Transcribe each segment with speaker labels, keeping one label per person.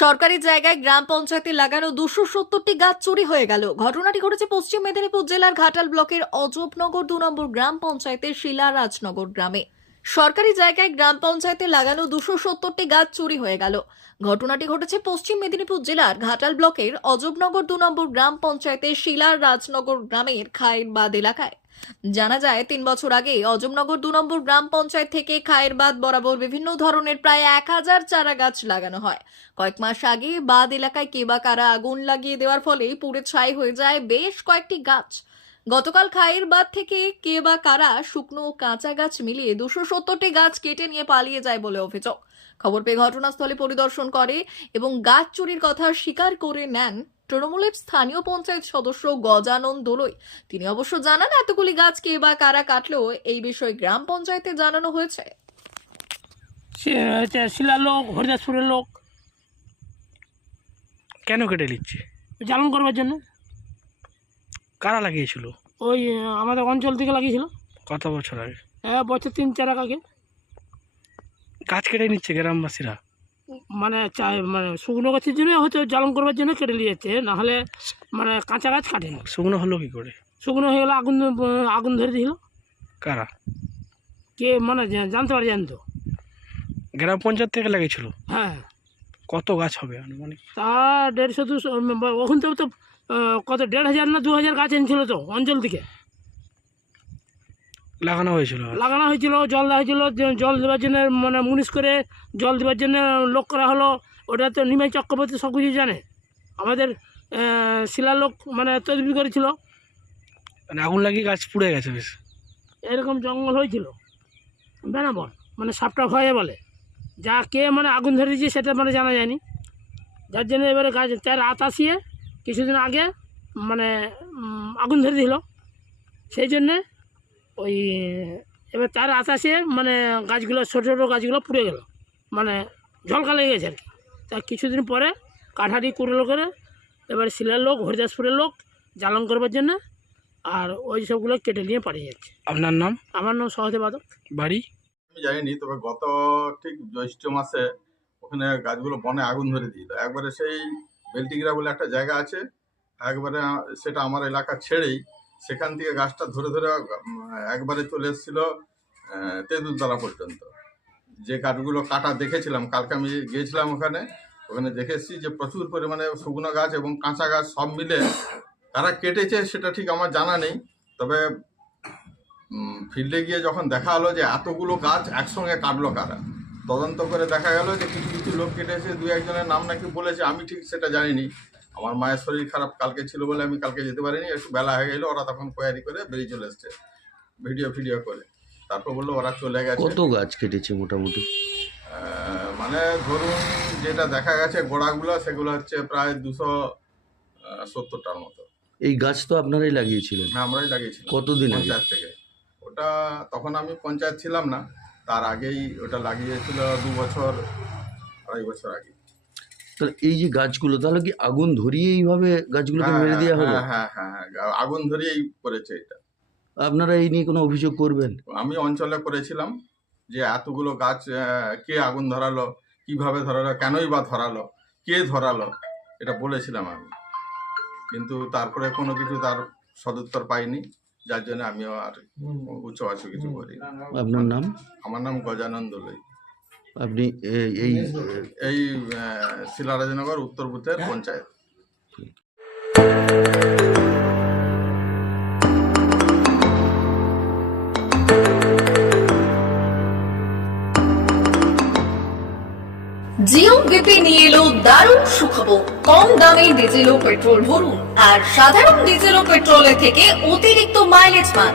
Speaker 1: সরকারি জায়গায় গ্রাম পঞ্চায়েতে লাগানো দুশো সত্তরটি গাছ চুরি হয়ে গেল। ঘটনাটি ঘটেছে পশ্চিম মেদিনীপুর জেলার ঘাটাল ব্লকের অজবনগর দু নম্বর গ্রাম পঞ্চায়েতের শিলারাজনগর গ্রামে। সরকারি জায়গায় গ্রাম পঞ্চায়েতে লাগানো দুশো সত্তরটি গাছ চুরি হয়ে গেল। ঘটনাটি ঘটেছে পশ্চিম মেদিনীপুর জেলার ঘাটাল ব্লকের অজবনগর দু নম্বর গ্রাম পঞ্চায়েতের শিলার রাজনগর গ্রামের খায়ের বাদ এলাকায়। জানা যায়, তিন বছর আগে অজমনগর দু নম্বর গ্রাম পঞ্চায়েত থেকে খায়ের বাদ বরাবর বিভিন্ন ধরনের প্রায় এক হাজার চারা গাছ লাগানো হয়। কয়েক মাস আগে বাদ এলাকায় কে বা কারা আগুন লাগিয়ে দেওয়ার ফলে পুড়ে ছাই হয়ে যায় বেশ কয়েকটি গাছ। গতকাল খায়ের বাদ থেকে কে বা কারা শুকনো কাঁচা গাছ মিলিয়ে দুশো সত্তরটি গাছ কেটে নিয়ে পালিয়ে যায় বলে অভিযোগ। খবর পেয়ে ঘটনাস্থলে পরিদর্শন করে এবং গাছ চুরির কথা স্বীকার করে নেন তৃণমূলের স্থানীয় পঞ্চায়েত সদস্য গজানন দোলই। তিনি অবশ্য জানান এতগুলি গাছ কে বা কারা কাটলেও এই বিষয়ে গ্রাম পঞ্চায়েতে জানানো হয়েছে।
Speaker 2: শিলার লোক হরিদাসপুরের লোক।
Speaker 3: কেন কেটে নিচ্ছে?
Speaker 2: জ্বালন করবার জন্য।
Speaker 3: কারা লাগিয়েছিল?
Speaker 2: ওই আমাদের অঞ্চল থেকে লাগিয়েছিল।
Speaker 3: কত বছর আগে?
Speaker 2: হ্যাঁ বছর তিন চার আগে।
Speaker 3: গাছ কেটে নিচ্ছে গ্রামবাসীরা।
Speaker 2: মানে চা- মানে শুকনো গাছের জন্য হয়তো জ্বালন করবার জন্য কেটে নিয়েছে নাহলে মানে কাঁচা গাছ কাটেনি
Speaker 3: শুকনো হলো কি করে?
Speaker 2: শুকনো হয়ে গেলো আগুন আগুন ধরে দিল।
Speaker 3: কারা?
Speaker 2: কে মানে জানতে পারে জানতো।
Speaker 3: গ্রাম পঞ্চায়েত থেকে লাগিয়েছিল?
Speaker 2: হ্যাঁ।
Speaker 3: কত গাছ হবে আনুমানিক?
Speaker 2: তা দেড়শো দুশো ওখান থেকে তো কত দেড় হাজার না দু হাজার গাছ এনেছিল তো অঞ্চল থেকে
Speaker 3: লাগানো হয়েছিল?
Speaker 2: লাগানো হয়েছিল জল দেওয়া হয়েছিল জল দেওয়ার জন্য মানে মুনিশ করে জল দেওয়ার জন্য লোক করা হলো ওটা তো নিমাই চক্রবর্তী সব কিছু জানে। আমাদের শিলার লোক মানে তদবি করেছিল।
Speaker 3: মানে আগুন লাগিয়ে গাছ পুড়ে গেছে বেশ।
Speaker 2: এরকম জঙ্গল হয়েছিল। বেনাবন মানে সাপটা ভয়ে বলে। যা কে মানে আগুন ধরে দিয়েছে সেটা মানে জানা যায়নি। যার জন্য এবারে গাছ তার রাত আসিয়ে কিছুদিন আগে মানে আগুন ধরে দিল। সেই জন্যে ওই এবার তার আসিয়ে মানে গাছগুলো ছোটো ছোটো গাছগুলো পুড়ে গেল। মানে ঝলকা লেগে গেছে আর কি। তা কিছুদিন পরে কাঠারি কুড়লো করে এবার শিলার লোক হরিদাসপুরের লোক জ্বালন করবার জন্য আর ওই সবগুলো কেটে নিয়ে পাঠিয়ে যাচ্ছে।
Speaker 3: আপনার নাম?
Speaker 2: আমার নাম সহদেব বাদক
Speaker 3: বাড়ি?
Speaker 4: আমি জানিনি তবে গত ঠিক জ্যৈষ্ঠ মাসে ওখানে গাছগুলো বনে আগুন ধরে দিল একবারে সেই বেলটিগিরা বলে একটা জায়গা আছে একবারে সেটা আমার এলাকা ছেড়েই সেখান থেকে গাছটা ধরে ধরে একবারে চলে এসেছিল তেঁতুলতলা পর্যন্ত। যে গাছগুলো কাটা দেখেছিলাম, কালকে আমি গিয়েছিলাম ওখানে ওখানে দেখেছি যে প্রচুর পরিমাণে শুকনো গাছ এবং কাঁচা গাছ সব মিলে তারা কেটেছে সেটা ঠিক আমার জানা নেই। তবে ফিল্ডে গিয়ে যখন দেখা হলো যে এতগুলো গাছ একসঙ্গে কাটলো কারা, তদন্ত করে দেখা গেল যে কিছু কিছু লোক কেটেছে দু একজনের নাম নাকি বলেছে, আমি ঠিক সেটা জানিনি। আমার মায়ের শরীর খারাপ কালকে ছিল বলে আমি কালকে যেতে পারিনি একটু বেলা হয়ে গেলো ওরা তখন কোয়ারি করে বেরিয়ে চলে এসছে ভিডিও ফিডিও করে। তারপর বলল ওরা চলে গেছে।
Speaker 5: কত গাছ কেটেছে মোটামুটি?
Speaker 4: মানে ধরুন যেটা দেখা গেছে গোড়াগুলো সেগুলো হচ্ছে প্রায় দুশো সত্তরটার মতো।
Speaker 5: এই গাছ তো আপনারাই লাগিয়েছিলেন?
Speaker 4: হ্যাঁ আমরাই লাগিয়েছিলাম।
Speaker 5: কতদিন
Speaker 4: পঞ্চায়েত থেকে। ওটা তখন আমি পঞ্চায়েত ছিলাম না তার আগেই ওটা লাগিয়েছিল দু বছর আড়াই বছর আগে।
Speaker 5: তাহলে এই যে গাছগুলো তাহলে কি আগুন ধরিয়ে এইভাবে গাছগুলোকে
Speaker 4: হ্যাঁ,
Speaker 5: মেরে দেওয়া হলো?
Speaker 4: হ্যাঁ হ্যাঁ হ্যাঁ হ্যাঁ আগুন ধরিয়েই করেছে এটা।
Speaker 5: আপনারা এই নিয়ে কোনো অভিযোগ করবেন?
Speaker 4: আমি অঞ্চলে করেছিলাম যে এতগুলো গাছ কে আগুন ধরালো কীভাবে ধরালো কেনই বা ধরালো কে ধরালো এটা বলেছিলাম আমি। কিন্তু তারপরে কোনো কিছু তার সদুত্তর পাইনি যার জন্য আমিও আর উচ্চ আছু কিছু করি
Speaker 5: আপনার নাম?
Speaker 4: আমার নাম গজানন্দ লই
Speaker 5: আপনি এই
Speaker 4: এই শিলারাজনগর উত্তর বুথের পঞ্চায়েত।
Speaker 1: জিও বিপি নিয়ে এলো দারুণ সুখবর। কম দামে ডিজেল ও পেট্রোল ভরুন। আর সাধারণ ডিজেল ও পেট্রোলের থেকে অতিরিক্ত মাইলেজ পান।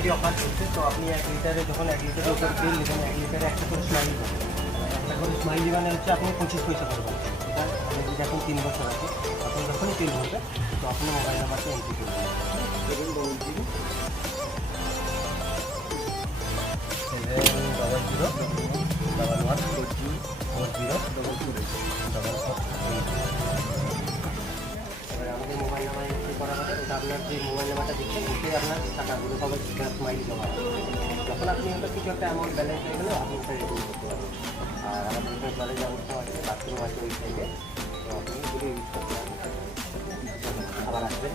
Speaker 6: smiley offer করছে, তো আপনি এক লিটারে যখন এক লিটারের উপর দিন নেবেন এক লিটারে একটা করে স্মাইলি একটা করে স্মাইলি মানে হচ্ছে আপনি পঁচিশ পয়সা পাবেন আছে আপনি এখন তিন বছর আছে তখন যখনই তিন বছর তো আপনি মোবাইল নাম্বারটা এন্ট্রি করবেন আপনার যে মোবাইল নাম্বারটা দিচ্ছেন, ওতে আপনার টাকাগুলো সবাই ক্যাশ মাইল জমা। যখন আপনি ওটা কিছু একটা অ্যামাউন্ট ব্যালেন্স হয়ে গেলে, আপনি ওটা রিডিম করতে পারবেন। আর আমাদের জলের ব্যবস্থা আছে বাথরুম আছে ওই সাইডে তো আপনি ইউজ করতে পারবেন আবার আসবেন।